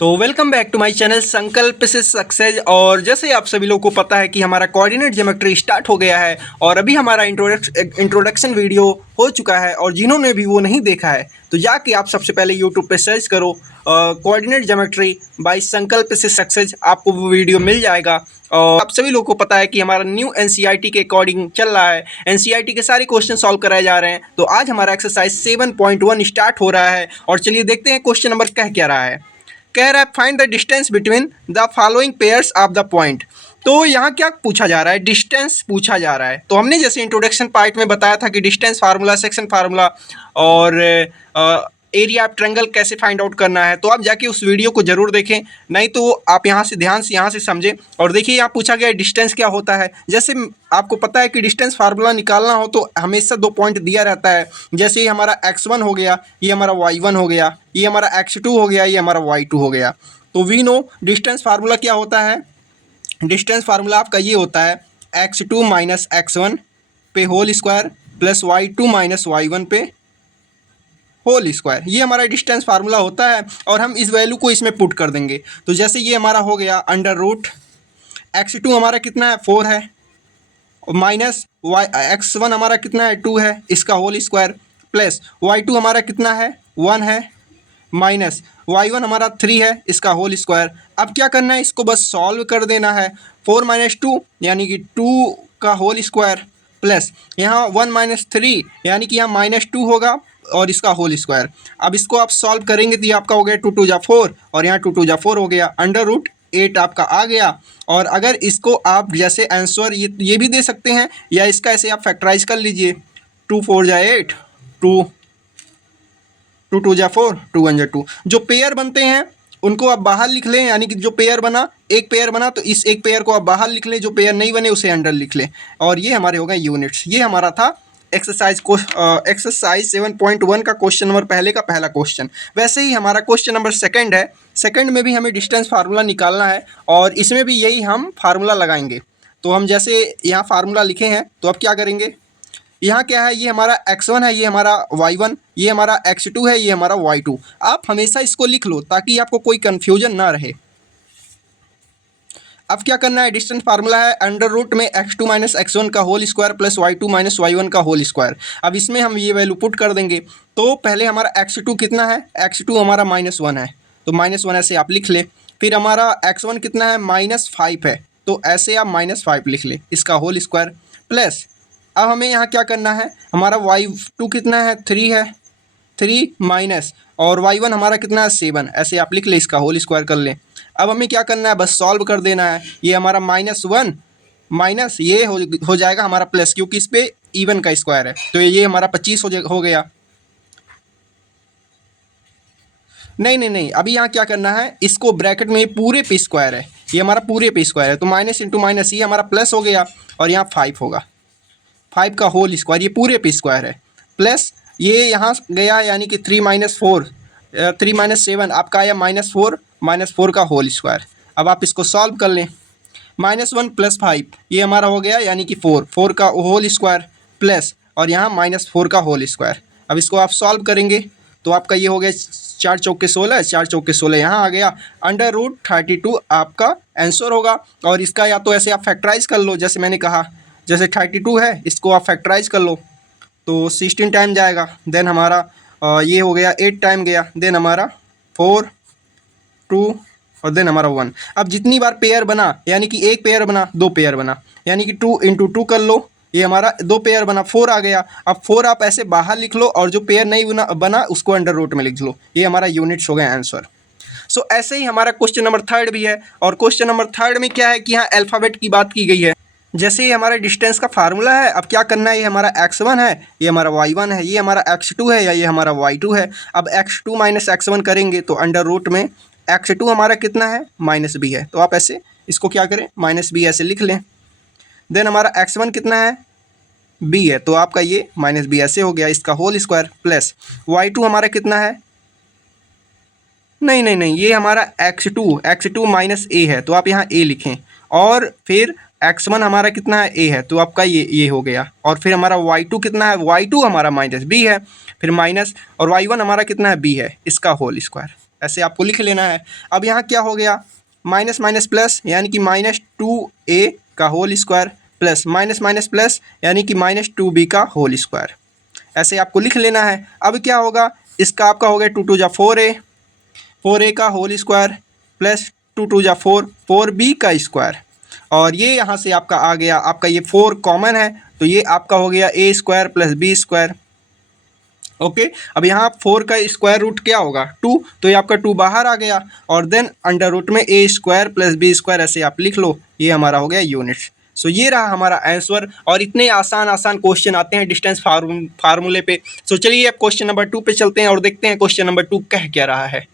Welcome back to my channel Sankalp से success. और जैसे आप सभी लोगों को पता है कि हमारा कोऑर्डिनेट ज्योमेट्री स्टार्ट हो गया है और अभी हमारा इंट्रोडक्शन वीडियो हो चुका है। और जिन्होंने भी वो नहीं देखा है तो जाके आप सबसे पहले यूट्यूब पे सर्च करो कोऑर्डिनेट ज्योमेट्री बाय संकल्प से सक्सेस, आपको वो वीडियो मिल जाएगा। और आप सभी लोगों को पता है कि हमारा न्यू एनसीईआरटी के अकॉर्डिंग चल रहा है, एनसीईआरटी के सारे क्वेश्चन सॉल्व कराए जा रहे हैं। तो आज हमारा एक्सरसाइज 7.1 स्टार्ट हो रहा है और चलिए देखते हैं क्वेश्चन नंबर कह क्या रहा है। कह रहा है find the distance between the following pairs of the point. तो यहाँ क्या पूछा जा रहा है, डिस्टेंस पूछा जा रहा है। तो हमने जैसे इंट्रोडक्शन पार्ट में बताया था कि डिस्टेंस फार्मूला, सेक्शन फार्मूला और एरिया ऑफ ट्रायंगल कैसे फाइंड आउट करना है। तो आप जाके उस वीडियो को जरूर देखें, नहीं तो आप यहाँ से ध्यान से यहाँ से समझें। और देखिए यहाँ पूछा गया डिस्टेंस क्या होता है। जैसे आपको पता है कि डिस्टेंस फार्मूला निकालना हो तो हमेशा 2 पॉइंट दिया रहता है। जैसे ये हमारा x1 हो गया, ये हमारा y1 हो गया, ये हमारा x2 हो गया, ये हमारा y2 हो गया। तो वी नो डिस्टेंस फार्मूला क्या होता है। डिस्टेंस फार्मूला आपका ये होता है x2 माइनस x1 पे whole square plus y2 minus y1 पे होल स्क्वायर। ये हमारा डिस्टेंस फार्मूला होता है और हम इस वैल्यू को इसमें पुट कर देंगे। तो जैसे ये हमारा हो गया अंडर रूट x2 हमारा कितना है 4 है, माइनस x1 हमारा कितना है 2 है, इसका होल स्क्वायर प्लस y2 हमारा कितना है 1 है, माइनस y1 हमारा 3 है, इसका होल स्क्वायर। अब क्या करना है, इसको बस सॉल्व कर देना है। 4 माइनस 2 यानी कि 2 का होल स्क्वायर प्लस यहाँ 1 माइनस 3 यानी कि यहाँ माइनस 2 होगा और इसका होल स्क्वायर। अब इसको आप सॉल्व करेंगे तो ये आपका हो गया 2 2 जा 4 और यहाँ 2 2 जा 4 हो गया, अंडर रूट 8 आपका आ गया। और अगर इसको आप जैसे आंसर ये भी दे सकते हैं या इसका ऐसे आप फैक्टराइज कर लीजिए। 2 4 जा 8, 2 2 जा 4, 2 1 जा 2। जो पेयर बनते हैं उनको आप बाहर लिख लें, यानी कि जो पेयर बना, एक पेयर बना तो इस एक पेयर को आप बाहर लिख लें, जो पेयर नहीं बने उसे अंडर लिख लें। और ये हमारे हो गए यूनिट्स। ये हमारा था एक्सरसाइज 7.1 का क्वेश्चन नंबर पहले का पहला क्वेश्चन। वैसे ही हमारा क्वेश्चन नंबर सेकंड है। सेकंड में भी हमें डिस्टेंस फार्मूला निकालना है और इसमें भी यही हम फार्मूला लगाएंगे। तो हम जैसे यहाँ फार्मूला लिखे हैं तो अब क्या करेंगे, यहाँ क्या है, ये हमारा x1 है, ये हमारा y1, ये हमारा x2 है, ये हमारा y2। आप हमेशा इसको लिख लो ताकि आपको कोई कन्फ्यूजन ना रहे। अब क्या करना है, डिस्टेंस फार्मूला है अंडर रूट में x2 माइनस x1 का whole square plus y2 minus y1 का होल स्क्वायर। अब इसमें हम ये वैल्यू पुट कर देंगे। तो पहले हमारा x2 कितना है, x2 हमारा -1 है, तो -1 ऐसे आप लिख ले। फिर हमारा x1 कितना है, -5 है, तो ऐसे आप -5 लिख ले, इसका होल स्क्वायर प्लस। अब हमें यहाँ क्या करना है, हमारा y2 कितना है 3 है, 3 माइनस और y1 हमारा कितना है 7, ऐसे आप लिख ले, इसका होल स्क्वायर कर लें। अब हमें क्या करना है, बस सॉल्व कर देना है। ये हमारा -1 माइनस ये हो जाएगा हमारा प्लस, क्योंकि इस पे इवन का स्क्वायर है, तो ये हमारा 25 हो गया। नहीं, अभी यहाँ क्या करना है, इसको ब्रैकेट में पूरे पे स्क्वायर है, ये हमारा पूरे पे स्क्वायर है, तो माइनस इंटू माइनस ये हमारा प्लस हो गया और यहाँ 5 होगा, 5 का होल स्क्वायर, ये पूरे पे स्क्वायर है प्लस ये यहाँ गया, यानी कि 3 माइनस 4, 3 माइनस 7 आपका आया -4 का होल स्क्वायर। अब आप इसको सॉल्व कर लें। -1 प्लस 5 ये हमारा हो गया, यानी कि 4 का होल स्क्वायर प्लस और यहाँ -4 का होल स्क्वायर। अब इसको आप सॉल्व करेंगे तो आपका ये हो गया 4 चौके 16, 4 चौके 16 यहाँ आ गया, अंडर रूट 32 आपका आंसर होगा। और इसका या तो ऐसे आप फैक्टराइज कर लो, जैसे मैंने कहा, जैसे 32 है इसको आप फैक्टराइज कर लो तो 16 टाइम जाएगा, देन हमारा ये हो गया 8 टाइम गया, देन हमारा 4 2 और देन हमारा 1। अब जितनी बार पेयर बना, यानी कि एक पेयर बना, 2 पेयर बना, यानी कि 2 इंटू 2 कर लो, ये हमारा 2 पेयर बना, 4 आ गया। अब 4 आप ऐसे बाहर लिख लो और जो पेयर नहीं बना उसको अंडर रूट में लिख लो, ये हमारा यूनिट्स हो गए आंसर। सो ऐसे ही हमारा क्वेश्चन नंबर 3 भी है। और क्वेश्चन नंबर 3 में क्या है कि यहाँ अल्फ़ाबेट की बात की गई है। जैसे ये हमारा डिस्टेंस का फार्मूला है, अब क्या करना है, ये हमारा x1 है, ये हमारा y1 है, ये हमारा x2 है या ये हमारा y2 है। अब x2 माइनस x1 करेंगे तो अंडर रूट में x2 हमारा कितना है -b है, तो आप ऐसे इसको क्या करें, -b ऐसे लिख लें। देन हमारा x1 कितना है b है, तो आपका ये -b ऐसे हो गया, इसका होल स्क्वायर प्लस y2 हमारा कितना है, नहीं, ये हमारा x2 माइनस a है, तो आप यहाँ a लिखें। और फिर x1 हमारा कितना है a है, तो आपका ये हो गया। और फिर हमारा y2 कितना है, y2 हमारा -b है, फिर माइनस और y1 हमारा कितना है b है, इसका होल स्क्वायर। ऐसे आपको लिख लेना है। अब यहाँ क्या हो गया, माइनस माइनस प्लस यानी कि -2a का whole square plus minus minus plus यानी कि -2b का होल स्क्वायर, ऐसे आपको लिख लेना है। अब क्या होगा, इसका आपका हो गया 2 2 जा 4a का होल स्क्वायर प्लस 2 2 जा 4b का स्क्वायर, और ये यहाँ से आपका आ गया, आपका ये 4 कॉमन है तो ये आपका हो गया a square plus b square. Okay, अब यहाँ 4 का स्क्वायर रूट क्या होगा 2, तो ये आपका 2 बाहर आ गया, और देन अंडर रूट में a square plus b square, ऐसे आप लिख लो, ये हमारा हो गया यूनिट्स। सो ये रहा हमारा आंसर, और इतने आसान क्वेश्चन आते हैं डिस्टेंस फार्मूले पे। सो चलिए अब क्वेश्चन नंबर 2 पे चलते हैं और देखते हैं क्वेश्चन नंबर 2 कह क्या रहा है।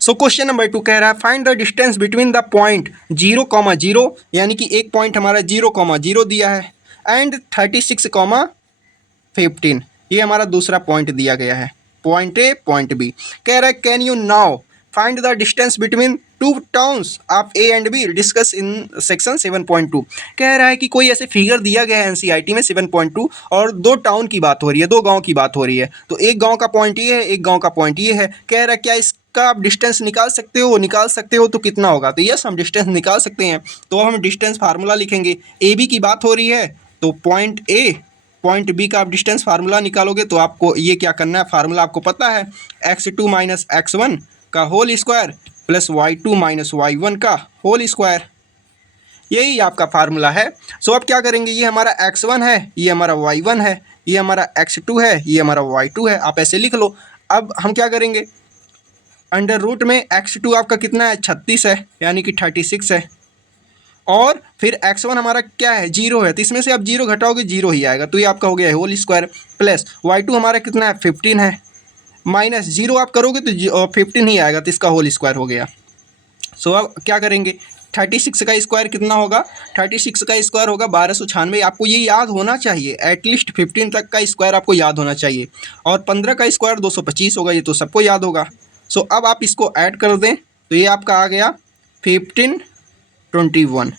सो क्वेश्चन नंबर 2 कह रहा है find the distance between the point 0,0 यानी कि एक पॉइंट हमारा 0,0 दिया है एंड 36,15, ये हमारा दूसरा पॉइंट दिया गया है, पॉइंट ए पॉइंट बी। कह रहा है can you now find the distance between two towns of A and be discuss in section 7.2। कह रहा है कि कोई ऐसे फिगर दिया गया है एनसीईआरटी में 7.2 और दो टाउन की बात हो रही है, दो गांव की बात हो रही है, तो एक गांव का पॉइंट ये है, एक गांव का पॉइंट ये है। कह रहा है क्या इसका आप डिस्टेंस निकाल सकते हो, निकाल सकते हो तो कितना होगा, तो यस हम डिस्टेंस निकाल सकते हैं। तो हम डिस्टेंस फार्मूला लिखेंगे, ए बी की बात हो रही है तो पॉइंट ए पॉइंट बी का आप डिस्टेंस फार्मूला निकालोगे तो आपको ये क्या करना है, फार्मूला आपको पता है, x2 माइनस x1 का whole square plus y2 minus y1 का होल स्क्वायर, यही आपका फार्मूला है। सो अब क्या करेंगे, ये हमारा x1 है, ये हमारा y1 है, ये हमारा x2 है, ये हमारा y2 है, आप ऐसे लिख लो। अब हम क्या करेंगे, अंडर रूट में x2 आपका कितना है 36 है यानी कि 36 है, और फिर x1 हमारा क्या है 0 है, तो इसमें से आप 0 घटाओगे 0 ही आएगा, तो ये आपका हो गया होल स्क्वायर प्लस y2 हमारा कितना है 15 है, माइनस 0 आप करोगे तो 15 ही आएगा, तो इसका होल स्क्वायर हो गया। सो अब क्या करेंगे, 36 का स्क्वायर कितना होगा, 36 का स्क्वायर होगा 1296। आपको ये याद होना चाहिए, एटलीस्ट 15 तक का स्क्वायर आपको याद होना चाहिए, और 15 का स्क्वायर 225 होगा, ये तो सबको याद होगा। सो अब आप इसको ऐड कर दें तो ये आपका आ गया 1521।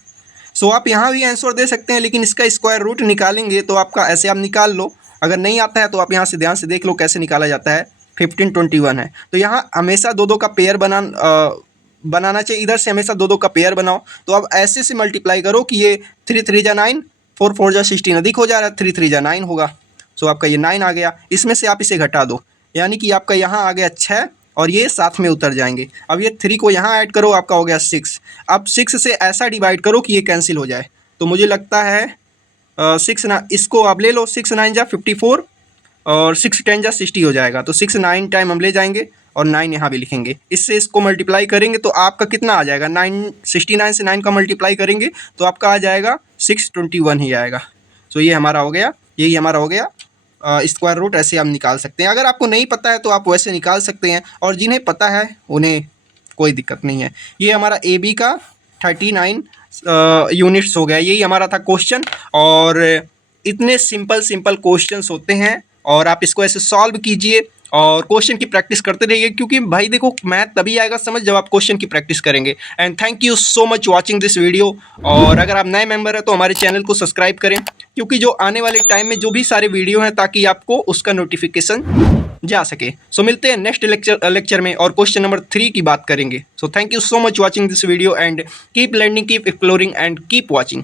सो आप यहाँ भी आंसर दे सकते हैं, लेकिन इसका स्क्वायर रूट निकालेंगे तो आपका ऐसे आप निकाल लो, अगर नहीं आता है तो आप यहाँ से ध्यान से देख लो कैसे निकाला जाता है। 1521 है तो यहाँ हमेशा दो का पेयर बनाना चाहिए, इधर से हमेशा दो का पेयर बनाओ। तो अब ऐसे से मल्टीप्लाई करो कि ये 3 3 जा 9, 4 4 जा 16, अधिक हो जा रहा है, 3 3 जा 9 होगा। सो आपका ये 9 आ गया, इसमें से आप इसे घटा दो, यानी कि आपका यहाँ आ गया 6 और ये साथ में उतर जाएंगे। अब ये 3 को यहाँ ऐड करो, आपका हो गया 6। अब 6 से ऐसा डिवाइड करो कि ये कैंसिल हो जाए, तो मुझे लगता है 6 ना, इसको आप ले लो, 6 9 जा 54 और 6 10 जा 60 हो जाएगा, तो 6 9 टाइम हम ले जाएंगे और 9 यहाँ भी लिखेंगे, इससे इसको मल्टीप्लाई करेंगे तो आपका कितना आ जाएगा, 69 से 9 का मल्टीप्लाई करेंगे तो आपका आ जाएगा 621 ही आएगा। सो ये हमारा हो गया, यही हमारा हो गया स्क्वायर रूट। ऐसे हम निकाल सकते हैं, अगर आपको नहीं पता है तो आप वैसे निकाल सकते हैं, और जिन्हें पता है उन्हें कोई दिक्कत नहीं है। ये हमारा ए बी का 39 यूनिट्स हो गया, यही हमारा था क्वेश्चन। और इतने सिंपल क्वेश्चंस होते हैं, और आप इसको ऐसे सॉल्व कीजिए और क्वेश्चन की प्रैक्टिस करते रहिए, क्योंकि भाई देखो मैथ तभी आएगा समझ जब आप क्वेश्चन की प्रैक्टिस करेंगे। And thank you so much watching this video. और अगर आप नए मेंबर हैं तो हमारे चैनल को सब्सक्राइब करें, क्योंकि जो आने वाले टाइम में जो भी सारे वीडियो हैं ताकि आपको उसका नोटिफिकेशन जा सके। सो मिलते हैं नेक्स्ट लेक्चर में और क्वेश्चन नंबर 3 की बात करेंगे। So thank you so much watching this video and keep learning, keep exploring and keep watching.